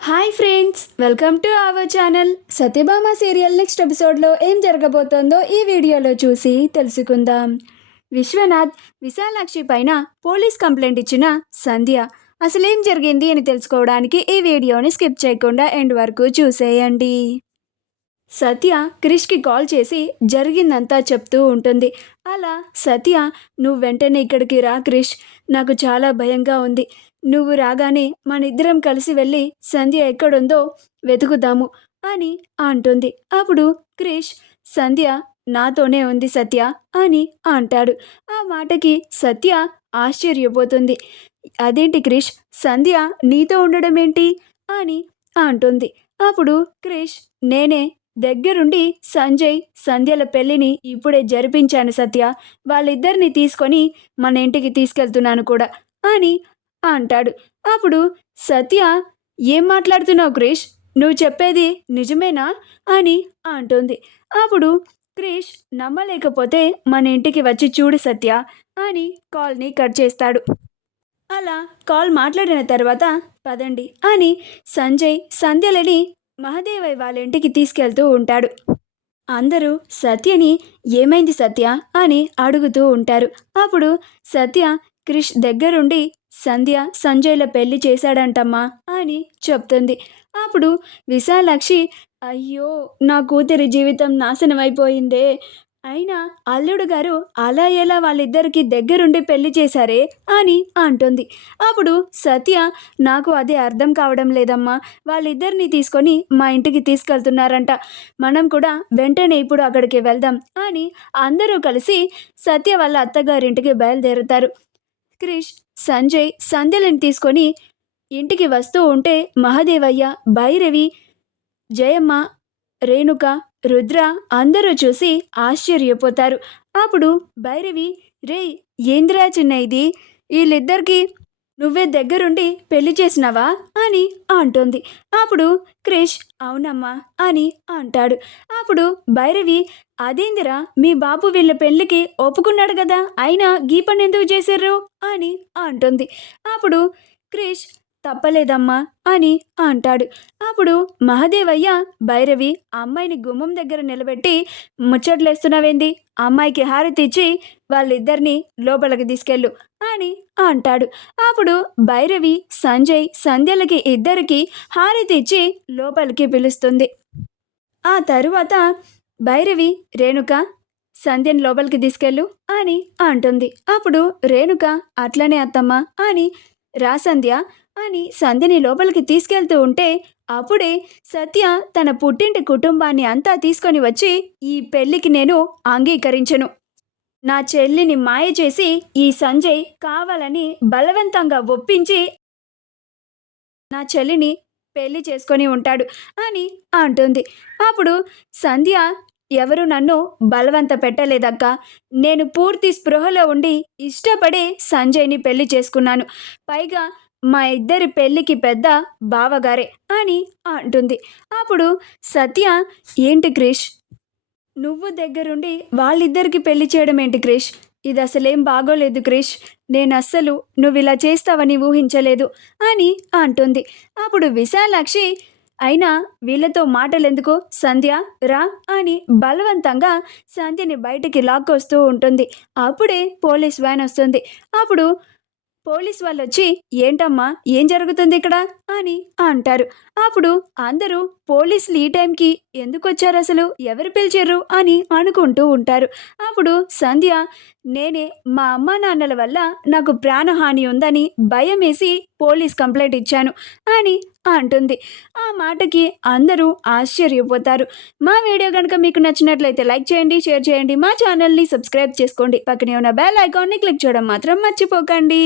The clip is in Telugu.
Hi friends, welcome to our channel. Satyabhama serial next ఎపిసోడ్లో ఏం జరగబోతోందో ఈ వీడియోలో చూసి తెలుసుకుందాం. విశ్వనాథ్ విశాలాక్షి పైన పోలీస్ కంప్లైంట్ ఇచ్చిన సంధ్య అసలేం జరిగింది అని తెలుసుకోవడానికి ఈ వీడియోని స్కిప్ చేయకుండా ఎండ్ వరకు చూసేయండి. సత్య క్రిష్కి కాల్ చేసి జరిగిందంతా చెప్తూ ఉంటుంది. అలా సత్య, నువ్వు వెంటనే ఇక్కడికి రా క్రిష్, నాకు చాలా భయంగా ఉంది. నువ్వు రాగానే మన ఇద్దరం కలిసి వెళ్ళి సంధ్య ఎక్కడుందో వెతుకుదాము అని అంటుంది. అప్పుడు క్రిష్, సంధ్య నాతోనే ఉంది సత్య అని అంటాడు. ఆ మాటకి సత్య ఆశ్చర్యపోతుంది. అదేంటి క్రిష్, సంధ్య నీతో ఉండడం ఏంటి అని అంటుంది. అప్పుడు క్రిష్, నేనే దగ్గరుండి సంజయ్ సంధ్యల పెళ్ళిని ఇప్పుడే జరిపించాను సత్య, వాళ్ళిద్దరిని తీసుకొని మన ఇంటికి తీసుకెళ్తున్నాను కూడా అని అంటాడు. అప్పుడు సత్య, ఏం మాట్లాడుతున్నావు క్రిష్, నువ్వు చెప్పేది నిజమేనా అని అంటుంది. అప్పుడు క్రిష్ నమ్మలేకపోతే మన ఇంటికి వచ్చి చూడు సత్య అని కాల్ని కట్ చేస్తాడు. అలా కాల్ మాట్లాడిన తర్వాత పదండి అని సంజయ్ సంధ్యలని మహదేవయ్య వాళ్ళ ఇంటికి తీసుకెళ్తూ ఉంటాడు. అందరూ సత్యని ఏమైంది సత్య అని అడుగుతూ ఉంటారు. అప్పుడు సత్య క్రిష్ దగ్గరుండి సంధ్య సంజయ్ల పెళ్లి చేశాడంటమ్మా అని చెప్తుంది. అప్పుడు విశాలాక్షి, అయ్యో నా కూతురి జీవితం నాశనం అయిపోయిందే, అయినా అల్లుడు గారు అలా ఎలా వాళ్ళిద్దరికి దగ్గరుండి పెళ్లి చేశారే అని అంటుంది. అప్పుడు సత్య, నాకు అదే అర్థం కావడం లేదమ్మా, వాళ్ళిద్దరిని తీసుకొని మా ఇంటికి తీసుకెళ్తున్నారంట, మనం కూడా వెంటనే ఇప్పుడు అక్కడికి వెళ్దాం అని అందరూ కలిసి సత్య వాళ్ళ అత్తగారింటికి బయలుదేరుతారు. క్రిష్ సంజయ్ సంధ్యలను తీసుకొని ఇంటికి వస్తూ ఉంటే మహదేవయ్య, భైరవి, జయమ్మ, రేణుక, రుద్ర అందరూ చూసి ఆశ్చర్యపోతారు. అప్పుడు భైరవి, రే ఏంద్రా చిన్న ఇది, వీళ్ళిద్దరికి నువ్వే దగ్గరుండి పెళ్లి చేసినావా అని అంటుంది. అప్పుడు క్రిష్, అవునమ్మా అని అంటాడు. అప్పుడు భైరవి, అదేందిరా మీ బాబు వీళ్ళ పెళ్ళికి ఒప్పుకున్నాడు కదా, అయినా గీ పని ఎందుకు చేశారు అని అంటుంది. అప్పుడు క్రిష్, తప్పలేదమ్మా అని అంటాడు. అప్పుడు మహదేవయ్య, భైరవి అమ్మాయిని గుమ్మం దగ్గర నిలబెట్టి ముచ్చట్లేస్తున్నావేంది, అమ్మాయికి హారతి ఇచ్చి వాళ్ళిద్దరినీ లోపలికి తీసుకెళ్ళు అని అంటాడు. అప్పుడు భైరవి సంజయ్ సంధ్యలకి ఇద్దరికి హారతి ఇచ్చి లోపలికి పిలుస్తుంది. ఆ తరువాత భైరవి, రేణుక సంధ్యని లోపలికి తీసుకెళ్ళు అని అంటుంది. అప్పుడు రేణుక, అట్లనే అత్తమ్మ అని రా సంధ్య అని సంధ్యని లోపలికి తీసుకెళ్తూ ఉంటే అప్పుడే సత్య తన పుట్టింటి కుటుంబాన్ని అంతా తీసుకొని వచ్చి, ఈ పెళ్ళికి నేను అంగీకరించను, నా చెల్లిని మాయ చేసి ఈ సంజయ్ కావాలని బలవంతంగా ఒప్పించి నా చెల్లిని పెళ్లి చేసుకొని ఉంటాడు అని అంటుంది. అప్పుడు సంధ్య, ఎవరు నన్ను బలవంత పెట్టలేదక్క, నేను పూర్తి స్పృహలో ఉండి ఇష్టపడే సంజయ్ని పెళ్లి చేసుకున్నాను, పైగా మా ఇద్దరి పెళ్ళికి పెద్ద బావగారే అని అంటుంది. అప్పుడు సత్య, ఏంటి క్రిష్, నువ్వు దగ్గరుండి వాళ్ళిద్దరికి పెళ్లి చేయడం ఏంటి క్రిష్, ఇది అసలేం బాగోలేదు క్రిష్, నేను అస్సలు నువ్వు ఇలా చేస్తావని ఊహించలేదు అని అంటుంది. అప్పుడు విశాలాక్షి, అయినా వీళ్ళతో మాటలెందుకు సంధ్య రా అని బలవంతంగా సంధ్యని బయటికి లాక్కొస్తూ ఉంటుంది. అప్పుడే పోలీస్ వ్యాన్ వస్తుంది. అప్పుడు పోలీస్ వాళ్ళు వచ్చి, ఏంటమ్మా ఏం జరుగుతుంది ఇక్కడ అని అంటారు. అప్పుడు అందరూ పోలీసులు ఈ టైంకి ఎందుకు వచ్చారు, అసలు ఎవరు పిలిచారు అని అనుకుంటూ ఉంటారు. అప్పుడు సంధ్య, నేనే మా అమ్మా నాన్నల వల్ల నాకు ప్రాణహాని ఉందని భయం వేసి పోలీస్ కంప్లైంట్ ఇచ్చాను అని అంటుంది. ఆ మాటకి అందరూ ఆశ్చర్యపోతారు. మా వీడియో కనుక మీకు నచ్చినట్లయితే లైక్ చేయండి, షేర్ చేయండి, మా ఛానల్ని సబ్స్క్రైబ్ చేసుకోండి, పక్కనే ఉన్న బెల్ ఐకాన్ని క్లిక్ చేయడం మాత్రం మర్చిపోకండి.